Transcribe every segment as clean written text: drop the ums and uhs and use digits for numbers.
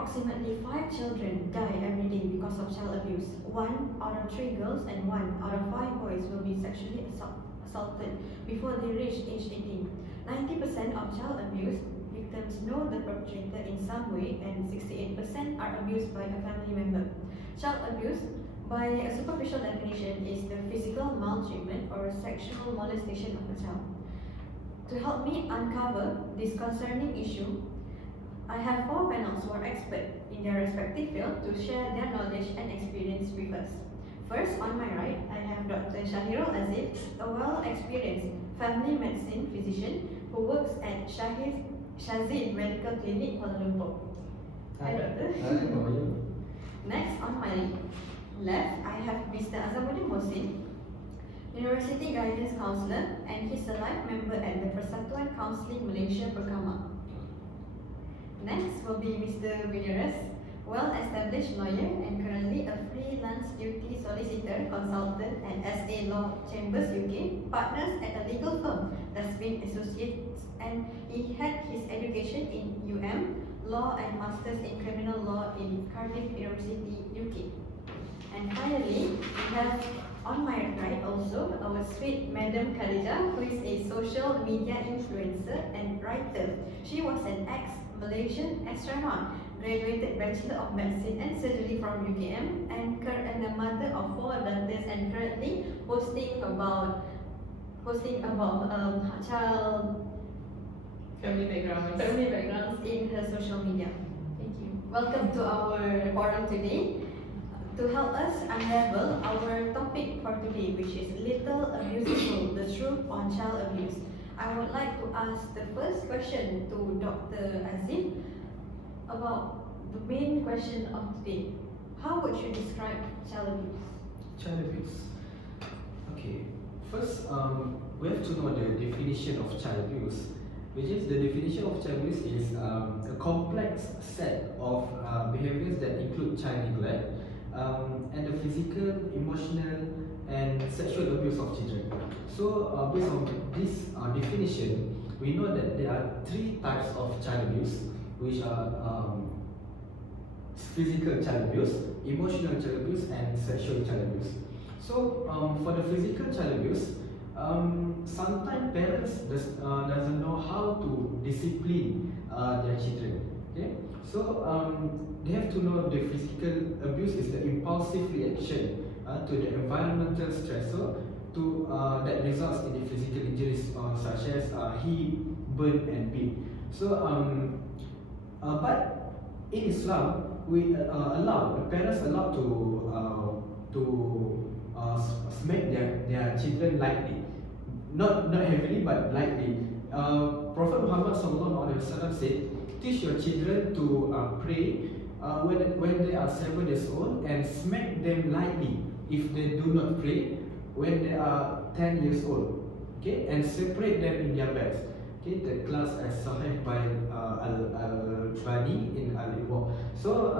approximately 5 children die every day because of child abuse. 1 out of 3 girls and 1 out of 5 boys will be sexually assaulted before they reach age 18. 90% of child abuse victims know the perpetrator in some way, and 68% are abused by a family member. Child abuse, by a superficial definition, is the physical maltreatment or sexual molestation of a child. To help me uncover this concerning issue, I have 4 panels who are experts in their respective field to share their knowledge and experience with us. First, on my right, I have Dr. Shahirul Aziz, a well-experienced family medicine physician who works at Shazid Medical Clinic, Kuala Lumpur. Hi, Doctor. Hi, how are you? Next, on my left, I have Mr. Azamuddin Mohsin, University Guidance Counselor, and he's a life member at the Persatuan Counselling Malaysia Perkama. Next will be Mr. Vineras, well-established lawyer and currently a freelance duty solicitor consultant at SA Law Chambers UK, partners at a legal firm, Dasbin Associates, and he had his education in Law and Masters in Criminal Law in Cardiff University, UK. And finally, we have on my right also our sweet Madam Khadija, who is a social media influencer and writer. She was an ex-Malaysian astronaut, graduated Bachelor of Medicine and Surgery from UKM, and a mother of 4 daughters, and currently posting about child Family background. backgrounds in her social media. Thank you. Welcome to our forum today. To help us unravel our topic for today, which is Little Abusable, the truth on child abuse, I would like to ask the first question to Dr. Aziz about the main question of today. How would you describe child abuse? Child abuse. Okay. First, we have to know the definition of child abuse, which is the definition of child abuse is a complex set of behaviors that include child neglect and the physical, emotional, and sexual abuse of children. So, based on this definition, we know that there are 3 types of child abuse, which are physical child abuse, emotional child abuse, and sexual child abuse. So, for the physical child abuse, sometimes parents doesn't know how to discipline their children. Okay, so they have to know the physical abuse is the impulsive reaction to the environmental stressor that results in the physical injuries such as hit, burn, and beat. So, but in Islam, we allow the parents allowed to smack their children lightly, not heavily but lightly. Prophet Muhammad SAW said, teach your children to pray when they are 7 years old, and smack them lightly if they do not pray when they are 10 years old. Okay, and separate them in their beds. Okay, the class as Sahih by Al-Bani in Al-Iwa. So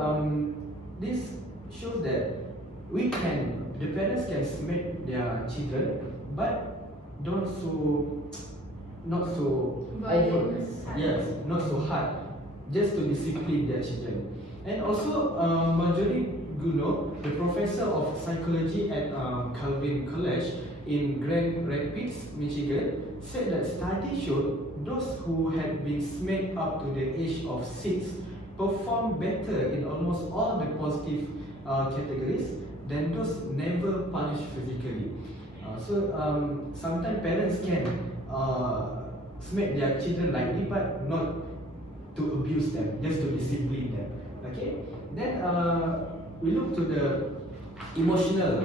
this shows that the parents can smack their children, but not so over. Yes, not so hard, just to discipline their children. And also, Marjorie Guno, the professor of psychology at Calvin College in Grand Rapids, Michigan, said that studies showed those who had been smacked up to the age of 6 performed better in almost all the positive categories than those never punished physically. So sometimes parents can smack their children lightly, but not to abuse them, just to discipline them. Okay. Then we look to the emotional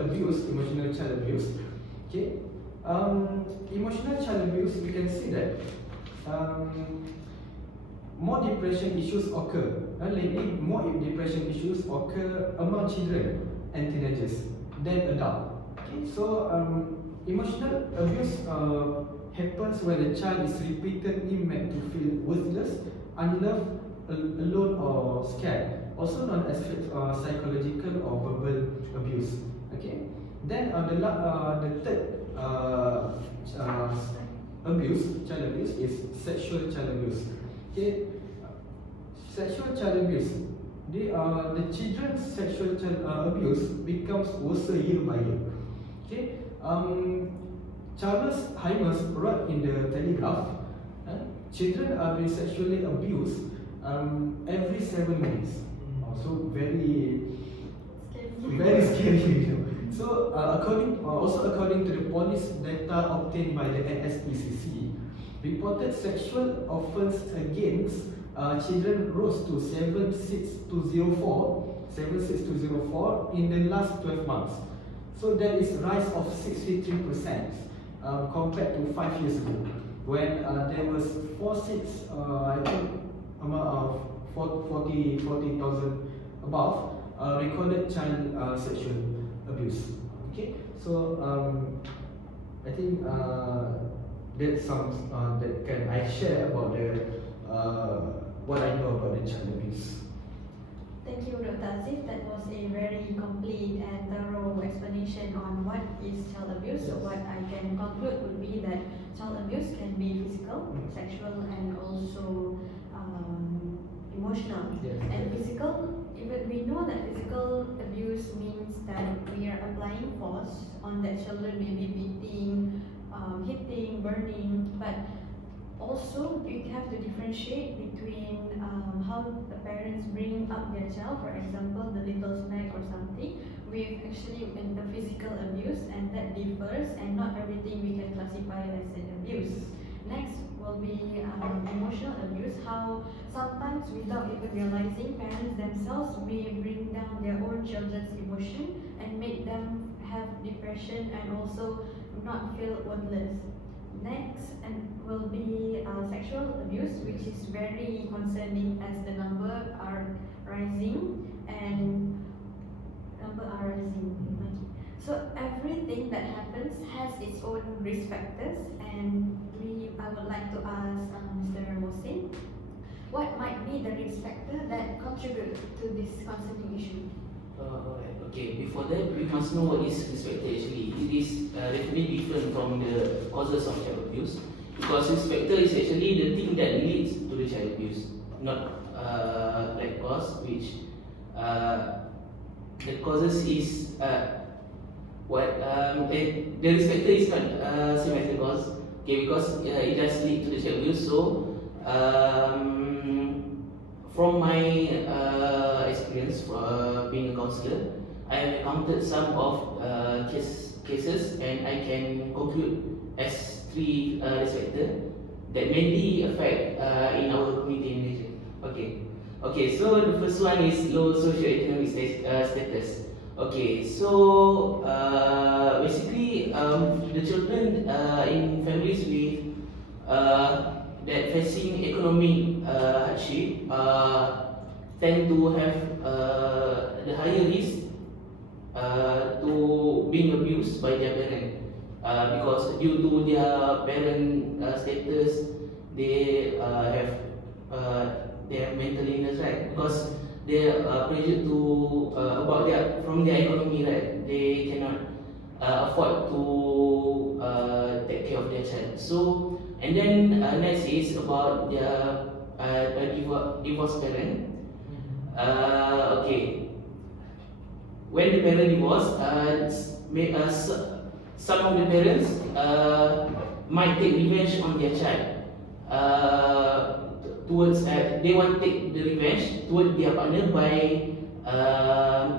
abuse, emotional child abuse. Okay. Emotional child abuse, we can see that more depression issues occur. Lately, more depression issues occur among children and teenagers than adults. Okay. So emotional abuse happens when a child is repeatedly made to feel worthless, unloved, alone, or scared, also known as psychological or verbal abuse. Okay. Then the third child abuse is sexual child abuse. Okay. sexual child abuse. The children's sexual child abuse becomes worse year by year. Okay. Charles Hymas wrote in the Telegraph, children are being sexually abused every 7 minutes. So very scary, you know. So according to the police data obtained by the NSPCC, reported sexual offences against children rose to 76204 in the last 12 months. So that is rise of 63% compared to 5 years ago, when there was 40,000 above recorded child sexual abuse. Okay, so I think that's some that can I share about the what I know about the child abuse. Thank you, Dr. Azif. That was a very complete and thorough explanation on what is child abuse. So what I can conclude would be that child abuse can be physical, sexual, and also emotional. Yes. And physical, even we know that physical abuse means that we are applying force on that children, maybe beating, hitting, burning, but also we have to differentiate between how the parents bring up their child, for example, the little snack or something, with actually in the physical abuse, and that differs, and not everything we can classify as an abuse. Next will be emotional abuse, how sometimes without even realizing, parents themselves may bring down their own children's emotion and make them have depression and also not feel worthless. Next will be sexual abuse, which is very concerning as the number are rising and So everything that happens has its own risk factors, and I would like to ask Mr. Mohsin, what might be the risk factor that contribute to this concerning issue? Okay, before that, we must know what is risk factor actually. It is definitely different from the causes of child abuse, because risk factor is actually the thing that leads to the child abuse, not like cause, which the causes is the risk factor is not same as the cause. Okay, because it does lead to the child abuse. So from my experience being a counselor, I have encountered some of cases, and I can conclude as 3 risk factors that mainly affect in our community in Malaysia. Okay. So the first one is low socioeconomic status. Okay, so basically the children in families with that facing economic hardship tend to have the higher risk to being abused by their parent, because due to their parent status, they have mental illness, right? Because they are pressured to about from their economy, right? They cannot afford to take care of their child. So, and then next is about their divorced parent. Okay, when the parent divorced, some of the parents might take revenge on their child. Towards they want to take the revenge towards their partner by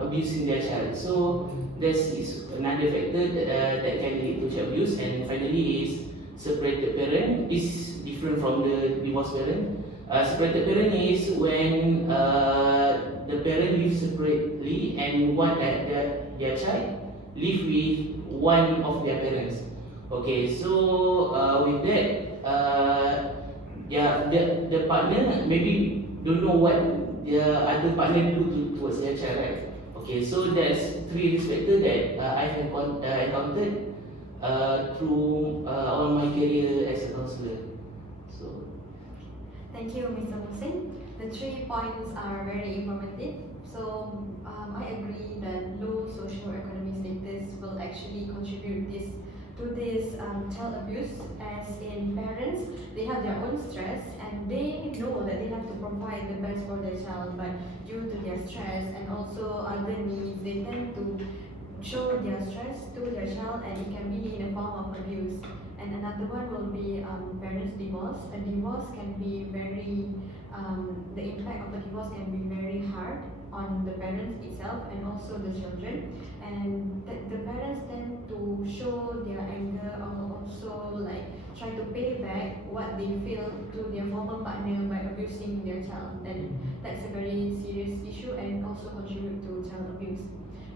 abusing their child. So this is another factor that can lead to child abuse. And finally is separated parent. This is different from the divorced parent. Separated parent is when the parent lives separately and want that their child live with one of their parents. Okay, so with that, the partner maybe don't know what the other partner do towards their child, right? Okay, so there's 3 risk factors that I've encountered through all my career as a counselor. So, thank you, Mr. Mohsin. The 3 points are very informative. So I agree that low socio-economic status will actually contribute this to this child abuse, as in parents, they have their own stress and they know that they have to provide the best for their child, but due to their stress and also other needs, they tend to show their stress to their child, and it can be in a form of abuse. And another one will be parents divorce. A divorce can be the impact of a divorce can be very hard on the parents itself and also the children, and the parents tend to show their anger or also like try to pay back what they feel to their former partner by abusing their child, and that's a very serious issue and also contribute to child abuse.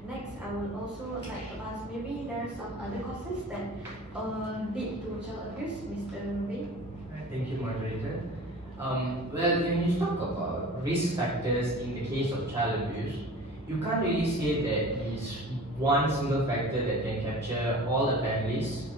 Next, I would also like to ask, maybe there are some other causes that lead to child abuse, Mr. Rubin? Thank you, moderator. Well, when you talk about risk factors in the case of child abuse, you can't really say that it's one single factor that can capture all the families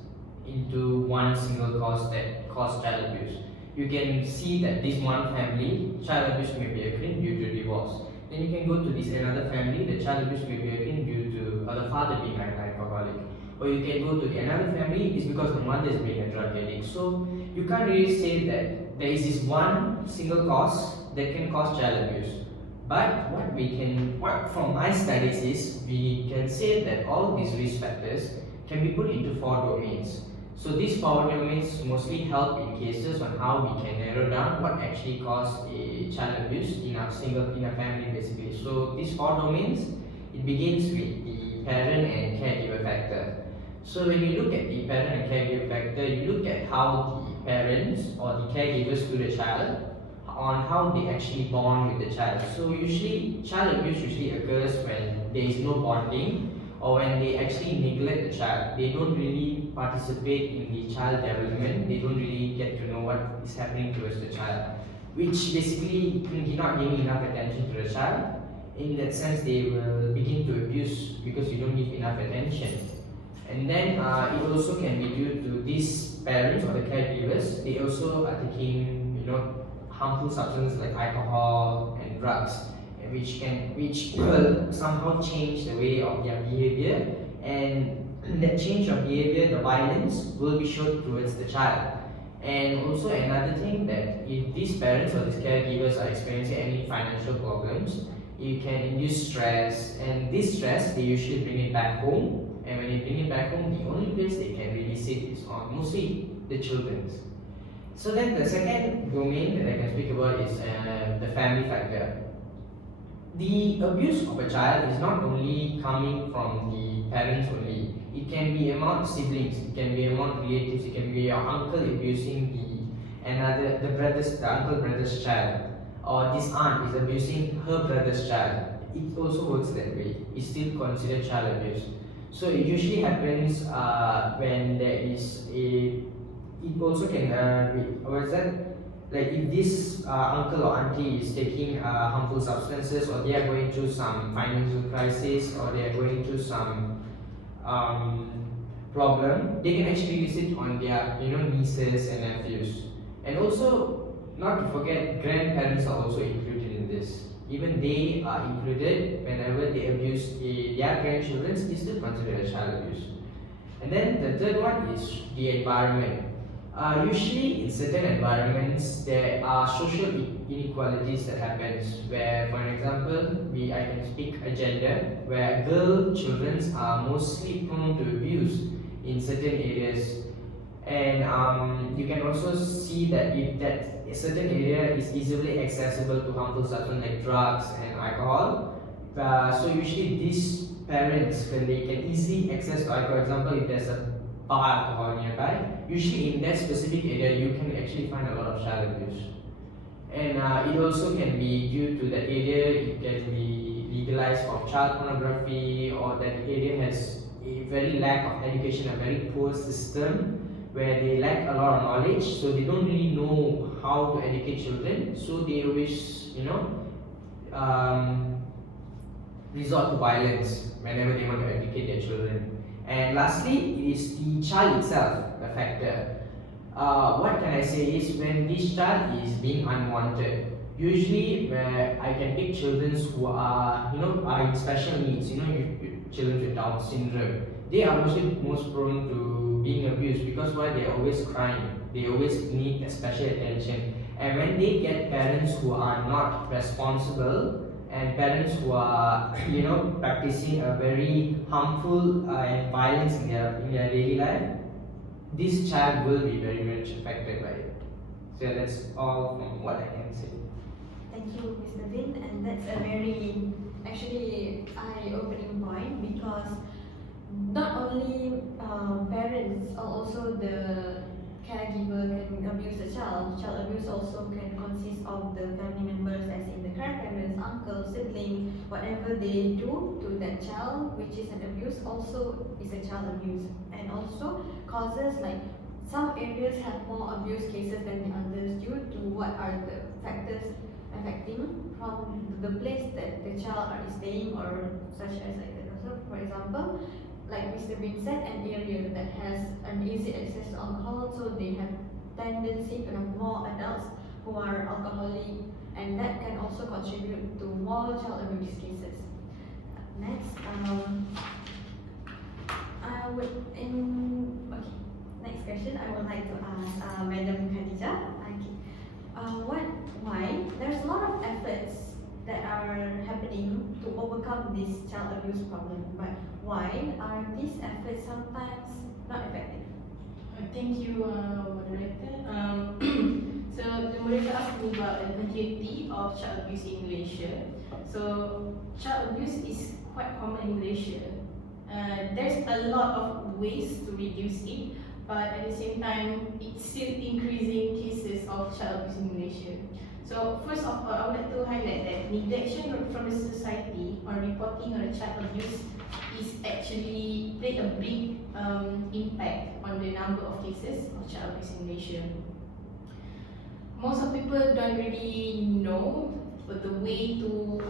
into one single cause that cause child abuse. You can see that this one family, child abuse may be occurring due to divorce. Then you can go to this another family, the child abuse may be occurring due to the father being an alcoholic. Or you can go to the another family, it's because the mother is being a drug addict. So you can't really say that there is this one single cause that can cause child abuse. But what from my studies is, we can say that all these risk factors can be put into 4 domains. So these 4 domains mostly help in cases on how we can narrow down what actually caused a child abuse in a family basically. So these 4 domains, it begins with the parent and caregiver factor. So when you look at the parent and caregiver factor, you look at how the parents or the caregivers to the child on how they actually bond with the child. So usually child abuse usually occurs when there is no bonding or when they actually neglect the child. They don't really participate in the child development. They don't really get to know what is happening towards the child, which basically do not give enough attention to the child. In that sense, they will begin to abuse because you don't give enough attention. And then it also can be due to these parents or the caregivers. They also are taking harmful substances like alcohol and drugs, which will somehow change the way of their behavior, and that change of behavior, the violence will be shown towards the child. And also another thing, that if these parents or these caregivers are experiencing any financial problems, you can induce stress, and this stress they usually bring it back home. And when they bring it back home, the only place they can really sit is on mostly the children's. So then the second domain that I can speak about is the family factor. The abuse of a child is not only coming from the parents only. It can be among siblings, it can be among relatives, it can be your uncle abusing the uncle brother's child, or this aunt is abusing her brother's child. It also works that way. It's still considered child abuse. So it usually happens when there is a. It also can like if this uncle or auntie is taking harmful substances, or they are going through some financial crisis, or they are going through some problem, they can actually use it on their nieces and nephews. And also, not to forget, grandparents are also included in this. Even they are included whenever they abuse their grandchildren. It's still considered a child abuse. And then the third one is the environment. Usually in certain environments there are social inequalities that happens, where for example I can speak a gender where girl children are mostly prone to abuse in certain areas. And you can also see that if that a certain area is easily accessible to harmful substances like drugs and alcohol, so usually these parents, when they can easily access to alcohol, for example if there's a bar alcohol nearby, usually in that specific area you can actually find a lot of child abuse. And it also can be due to that area, it can be legalized for child pornography, or that area has a very lack of education, a very poor system where they lack a lot of knowledge, so they don't really know how to educate children, so they always resort to violence whenever they want to educate their children. And lastly, it is the child itself, the factor. What can I say is, when this child is being unwanted, usually where I can pick children who are in special needs, children with Down syndrome, they are mostly most prone to being abused because why they're always crying, they always need special attention, and when they get parents who are not responsible and parents who are practicing a very harmful and violence in their daily life, this child will be very much affected by it. So that's all from what I can say. Thank you, Mr. Vin, and that's a very actually eye-opening point because not only parents or also the caregiver can abuse the child. Child abuse also can consist of the family members, as in the grandparents, uncle, sibling, whatever they do to that child, which is an abuse, also is a child abuse. And also causes like some areas have more abuse cases than the others due to what are the factors affecting from the place that the child is staying or such as like that. So for example, like Mr. Bin said, an area that has an easy access to alcohol, so they have tendency to have more adults who are alcoholic, and that can also contribute to more child abuse cases. Next, next question I would like to ask Madam Khadija. Why there's a lot of efforts that are happening to overcome this child abuse problem, but why are these efforts sometimes not effective? Thank you, moderator. So the moderator asked me about the continuity of child abuse in Malaysia. So child abuse is quite common in Malaysia. There's a lot of ways to reduce it, but at the same time, it's still increasing cases of child abuse in Malaysia. So first of all, I would like to highlight that neglection from the society on reporting on a child abuse is actually played a big impact on the number of cases of child abuse in Malaysia. Most of people don't really know the way to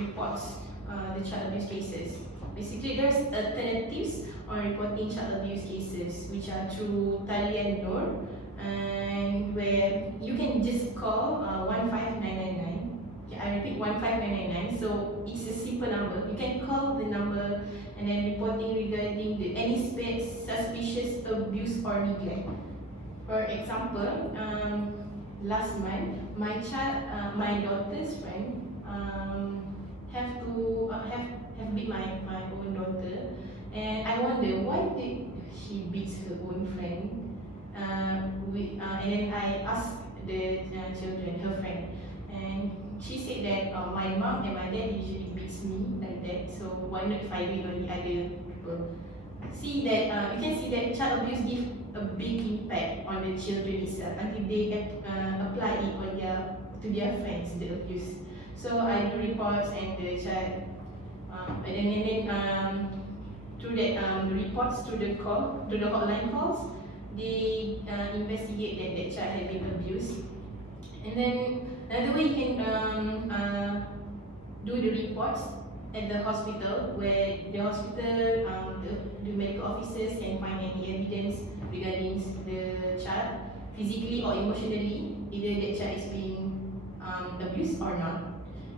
report the child abuse cases. Basically, there's alternatives on reporting child abuse cases, which are through Talian Nur, and where you can just call 15999. Okay, I repeat 15999. So it's a simple number. You can call the number and then reporting regarding any suspicious abuse or neglect. For example, last month, my daughter's friend have beat my own daughter, and I wonder why did she beat her own friend. And then I asked the children, her friend, and she said that my mom and my dad usually beats me like that, so why not if I do it on the other people? You can see that child abuse gives a big impact on the children itself until they apply it on to their friends, the abuse. So I do reports and the child, and then through that the reports to the hotline calls, they investigate that the child had been abused. And then another way you can do the reports at the hospital, where the hospital, the medical officers can find any evidence regarding the child, physically or emotionally, either the child is being abused or not.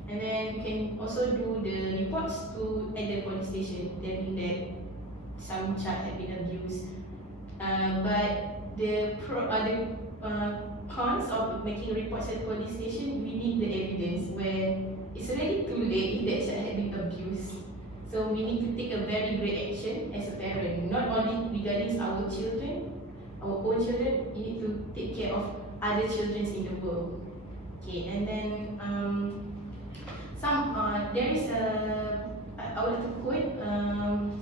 And then you can also do the reports at the police station, telling that some child had been abused. But the cons of making reports at the police station, we need the evidence where it's already too late if that child had been abused. So we need to take a very great action as a parent, not only regarding our own children, we need to take care of other children in the world. Okay, and then there is I would like to quote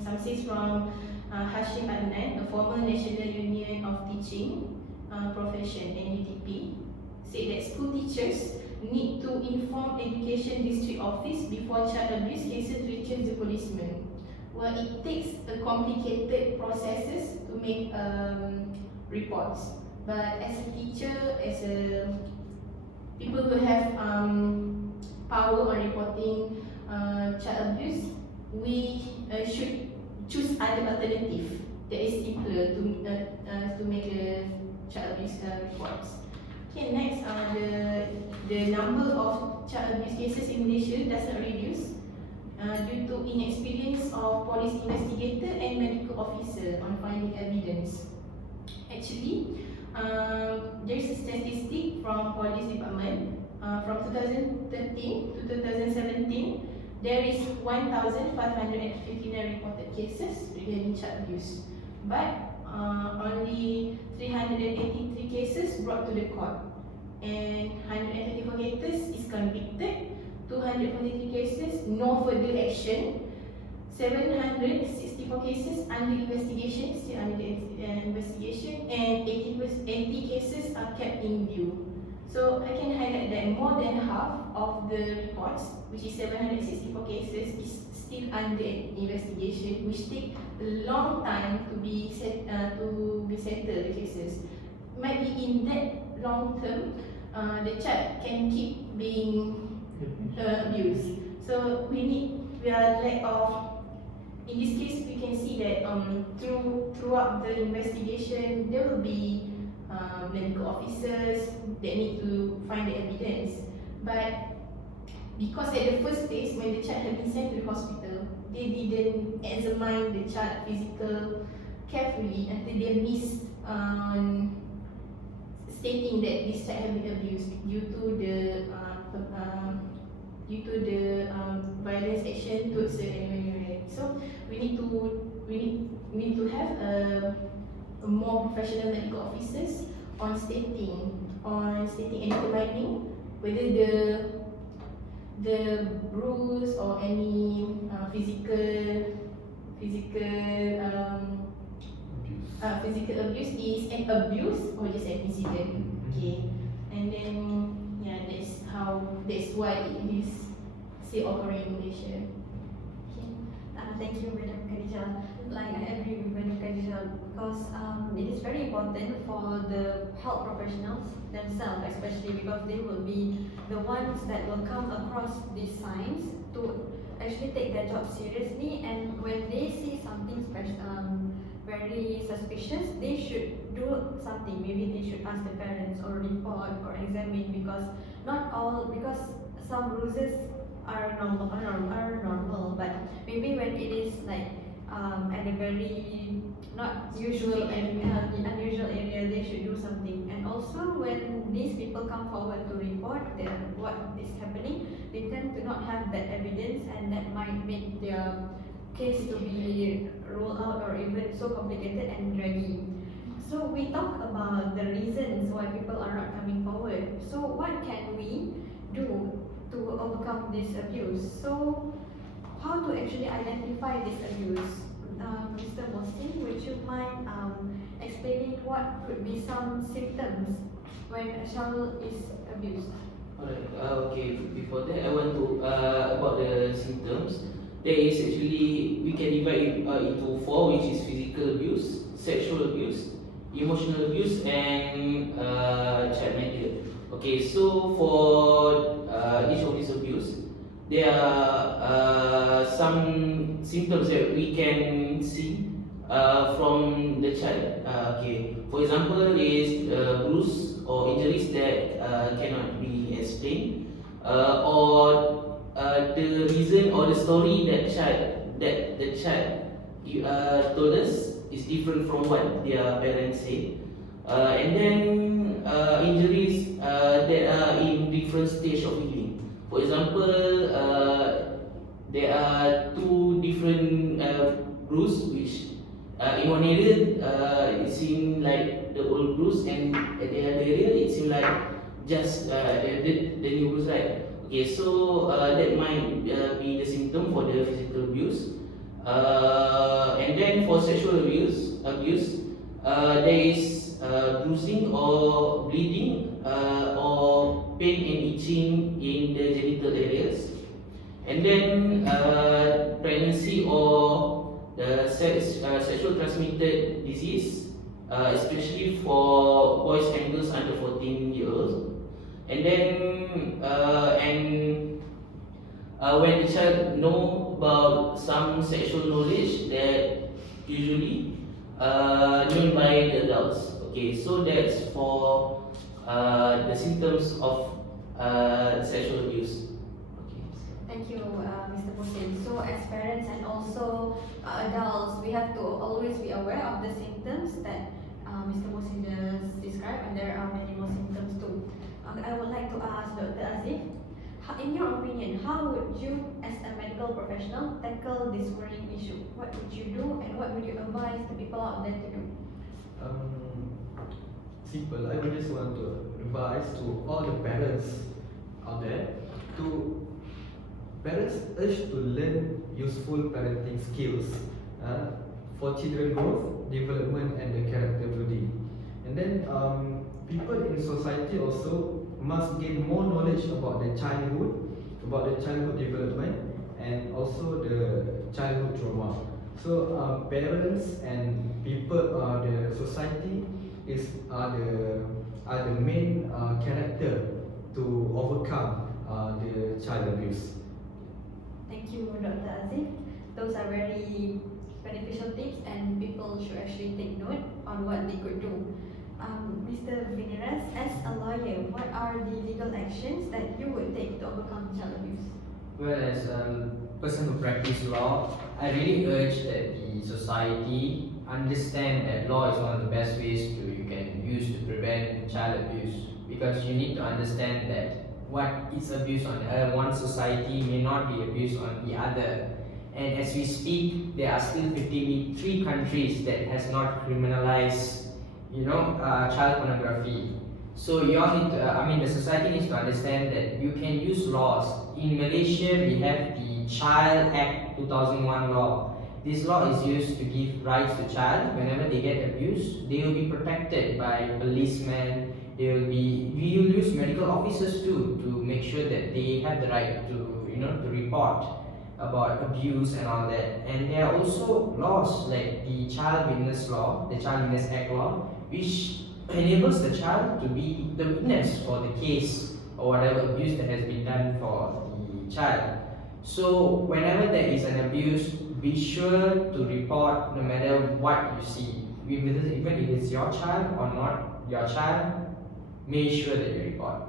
some says from Hashim Adnan, a former National Union of Teaching Profession, NUTP, said that school teachers need to inform Education District Office before child abuse cases reaches the policeman. Well, it takes a complicated processes to make reports, but as a teacher, people who have power on reporting child abuse, we should choose other alternative that is simpler to make the child abuse reports. Okay, next, the number of child abuse cases in Malaysia does not reduce. due to inexperience of police investigator and medical officer on finding evidence. Actually, there is a statistic from police department from 2013 to 2017. There is 1,559 reported cases regarding child abuse, but only 383 cases brought to the court, and 134 cases is convicted, 243 cases no further action, 764 cases under investigation, still under investigation, and 80 cases are kept in view. So I can highlight that more than half of the reports, which is 764 cases, is still under investigation, which take a long time to be settled the cases. Might be in that long term, the child can keep being abused. So we are lack of. In this case, we can see that throughout the investigation, there will be medical officers that need to find the evidence. But because at the first place, when the child had been sent to the hospital, they didn't examine the child physical carefully until they missed stating that this child had been abused due to the violence action towards the animal right. So we need to have a more professional medical officers on stating and determining whether the bruise or any physical abuse is an abuse or just an incident. Okay, and then yeah, that's why it is still occurring in Malaysia. Okay. Thank you, Madam Khadijah. Like I agree with Madam Khadijah because it is very important for the health professionals themselves, especially because they will be the ones that will come across these signs to actually take their job seriously, and when they see something very suspicious, they should do something. Maybe they should ask the parents or report or examine, because some bruises are normal, but maybe when it is like at a very not usual and unusual area, they should do something. And also when these people come forward to report what is happening, they tend to not have that evidence, and that might make their case to be rolled out or even so complicated and draggy. So we talk about the reasons why people are not coming forward. So what can we do to overcome this abuse? So how to actually identify this abuse? Mr. Mohsin, would you mind explaining what could be some symptoms when a child is abused? Alright, okay, before that I want to, about the symptoms. There is actually, we can divide it into four, which is physical abuse, sexual abuse, emotional abuse, and child neglect. Okay, so for each of these abuse, there are some symptoms that we can see from the child. Okay, for example, is bruise or injuries that cannot be explained, or the reason or the story that the child told us is different from what their parents say, and then injuries that are in different stage of healing. For example, there are two different bruise, which in one area it seems like the old bruise, and at the other area it seems like just the new bruise, right? Okay, so that might be the symptom for the physical abuse. And then for sexual abuse, there is bruising or bleeding or pain and itching in the genital areas. And then pregnancy or the sexual transmitted disease, especially for boys and girls under 14 years. And then when the child know about some sexual knowledge that usually known by the adults. Okay, so that's for the symptoms of sexual abuse. Okay. Thank you, Mr. Musin. So, as parents and also adults, we have to always be aware of the symptoms that Mr. Musin just described, and there are many more symptoms too. I would like to ask Dr. Azif, in your opinion, how would you, as a medical professional, tackle this worrying issue? What would you do, and what would you advise the people out there to do? Simple. I would just want to advise to all the parents out there to parents urge to learn useful parenting skills for children growth, development, and the character building. And then people in society also must gain more knowledge about the childhood development, and also the childhood trauma. So parents and people, the society are the main character to overcome the child abuse. Thank you, Dr. Azif. Those are very beneficial tips, and people should actually take note on what they could do. Mr. Vineras, as a lawyer, what are the legal actions that you would take to overcome child abuse? Well, as a person who practices law, I really urge that the society understand that law is one of the best ways you can use to prevent child abuse, because you need to understand that what is abuse on one society may not be abuse on the other. And as we speak, there are still 53 countries that has not criminalized, child pornography. So you all need to, the society needs to understand that you can use laws. In Malaysia, we have the Child Act 2001 law. This law is used to give rights to child. Whenever they get abused, they will be protected by policemen. We will use medical officers too to make sure that they have the right to report about abuse and all that. And there are also laws like the Child Witness Law, the Child Witness Act law, which enables the child to be the witness for the case or whatever abuse that has been done for the child. So whenever there is an abuse, be sure to report no matter what you see. Even if it's your child or not your child, make sure that you report.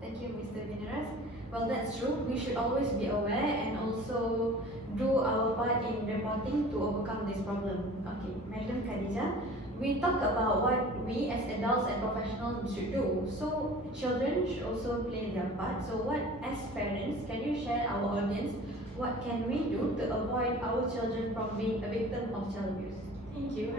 Thank you, Mr. Vineras. Well, that's true. We should always be aware and also do our part in reporting to overcome this problem. Okay, Madam Khadija, we talk about what we as adults and professionals should do. So children should also play their part. So what, as parents, can you share our audience, what can we do to avoid our children from being a victim of child abuse? Thank you.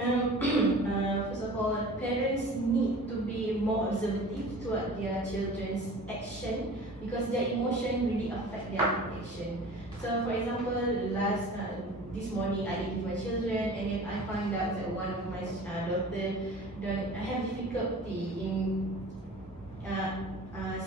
First of all, parents need to be more observative toward their children's action, because their emotion really affect their action. So, for example, this morning I ate with my children, and then I found out that one of my daughter have difficulty in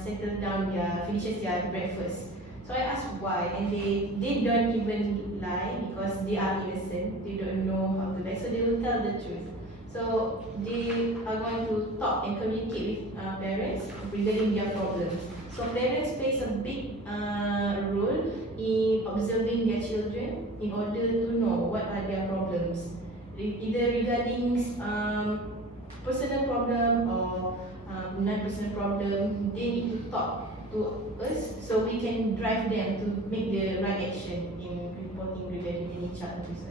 settle down finishes their breakfast. So I asked why, and they don't even lie because they are innocent. They don't know how to lie, so they will tell the truth. So they are going to talk and communicate with parents regarding their problems. So parents plays a big role in observing their children in order to know what are their problems, either regarding personal problem or non-personal problem. They need to talk to us so we can drive them to make the right action in reporting regarding any child abuse.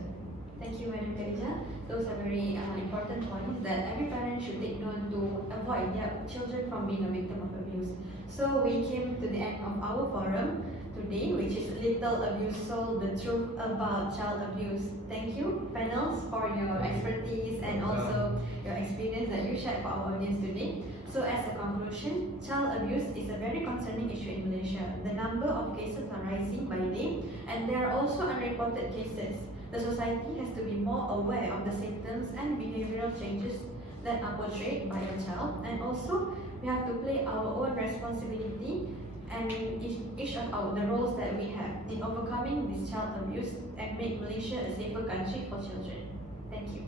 Thank you, Madam Khadija. Those are very important points that every parent should take note to avoid their children from being a victim of abuse. So we came to the end of our forum today, which is Little Abuse Sold, the truth about child abuse. Thank you, panels, for your expertise and also your experience that you shared for our audience today. So as a conclusion, child abuse is a very concerning issue in Malaysia. The number of cases are rising by day, and there are also unreported cases. The society has to be more aware of the symptoms and behavioral changes that are portrayed by a child, and also we have to play our own responsibility and each of the roles that we have in overcoming this child abuse and make Malaysia a safer country for children. Thank you.